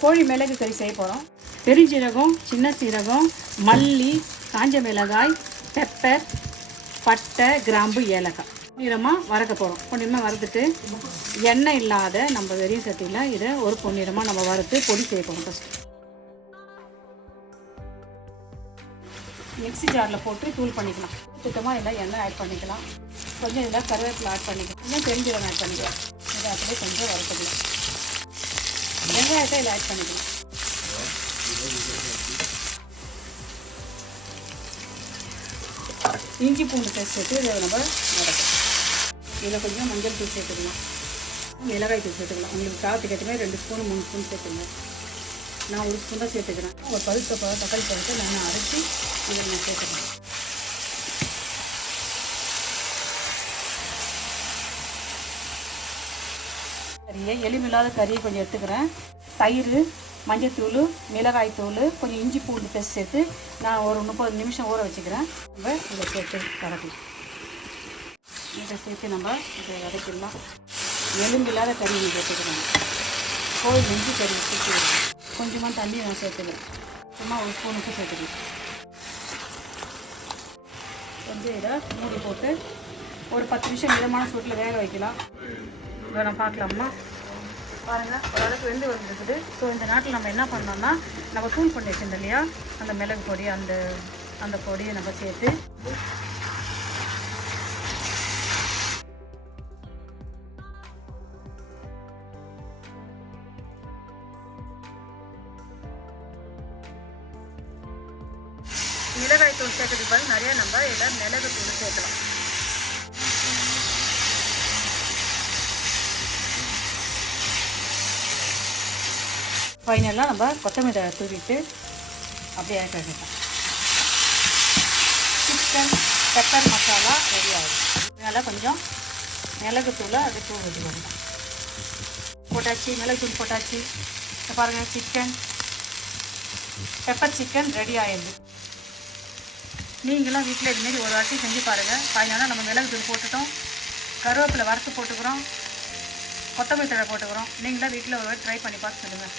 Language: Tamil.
கோழி மிளகு கறி செய்ய போகிறோம். பெருஞ்சீரகம், சின்ன சீரகம், மல்லி, காஞ்ச மிளகாய், பெப்பர், பட்டை, கிராம்பு, ஏலக்காய் பொன்னிறமாக வறுக்க போகிறோம். பொன்னிறமாக வறுத்துட்டு எண்ணெய் இல்லாத நம்ம வெறியும் சட்டியில் இதை ஒரு பொன்னிறமாக நம்ம வறுத்து பொடி செய்ய போகிறோம். ஃபஸ்ட்டு மிக்ஸி ஜாரில் போட்டு தூள் பண்ணிக்கலாம். சுத்தமாக இதில் எண்ணெய் ஆட் பண்ணிக்கலாம். கொஞ்சம் இதில் கருவேப்பிலை ஆட் பண்ணிக்கலாம். கொஞ்சம் பெருஞ்சீரகம் ஆட் பண்ணிக்கலாம். இதை அப்படியே கொஞ்சம் வறுத்துக்கலாம். வெங்காயத்தை இதில் ஆட் பண்ணிக்கலாம். இஞ்சி பூண்டு பேஸ்ட் சேர்த்து இதை நம்ம வதக்கலாம். இதில் கொஞ்சம் மஞ்சள் தூள் சேர்த்துக்கலாம், மிளகாய் தூள் சேர்த்துக்கலாம். உங்களுக்கு காரத்துக்கு ஏற்ற மாதிரி 2 ஸ்பூன் 3 ஸ்பூன் சேர்த்துக்கலாம். நான் 1 ஸ்பூன் தான் சேர்த்துக்கிறேன். ஒரு பழுத்த தக்காளி பழத்தை நான் அரைச்சி இதில் நான் சேர்த்துக்கிறேன். கறியை எலுமில்லாத கறியை கொஞ்சம் எடுத்துக்கிறேன். தயிர், மஞ்சத்தூள், மிளகாய் தூள், கொஞ்சம் இஞ்சி பூண்டு பேஸ்ட் சேர்த்து நான் ஒரு 30 நிமிஷம் ஊற வச்சுக்கிறேன். நம்ம இதை சேர்த்து கலக்கலாம். இதை சேர்த்து நம்ம இதை வதக்கிடலாம். எலும்பில்லாத கறி சேர்த்துக்கிறேன். கோழி நெஞ்சு கறி சேர்த்துக்கிறேன். கொஞ்சமாக தண்ணி நான் சேர்த்துக்கிறேன். சும்மா 1 ஸ்பூன் உப்பு சேர்த்துக்கிறேன். கொஞ்சம் இதை மூடி போட்டு ஒரு 10 நிமிஷம் மிதமான சூட்டில் வேக வைக்கலாம். இதை நான் பார்க்கலாமா? பாருங்கள், ஓரளவுக்கு வெந்து வந்துருக்குது. ஸோ இந்த நாட்டில் நம்ம என்ன பண்ணோம்னா, நம்ம தூள் பண்ணி வச்சிருந்தோம் இல்லையா, அந்த மிளகு பொடி, அந்த பொடியை நம்ம சேர்த்து மிளகாய் தூள் சேர்க்கறதுக்கு பதில் நிறையா நம்ம இதில் மிளகு தூள் சேர்க்கலாம். ஃபைனலாக நம்ம கொத்தமல்லி தூவிட்டு அப்படியே இறக்க வேண்டியதான். சிக்கன் பெப்பர் மசாலா ரெடி ஆகும். அதனால் கொஞ்சம் மிளகு தூளை அது தூள் வச்சுக்கோங்க. போட்டாச்சு, மிளகு தூள் போட்டாச்சு. பாருங்கள், சிக்கன் பெப்பர் சிக்கன் ரெடி ஆகிடுது. நீங்களும் வீட்டில் இதுமாரி ஒரு வாட்டி செஞ்சு பாருங்கள். ஃபைனலாக நம்ம மிளகு தூள் போட்டுட்டோம், கருவேப்பிலை வறுத்து போட்டுக்கிறோம், கொத்தமல்லி தழை போட்டுக்கிறோம். நீங்களாம் வீட்டில் ஒரு வாட்டி ட்ரை பண்ணி பார்த்து சொல்லுங்கள்.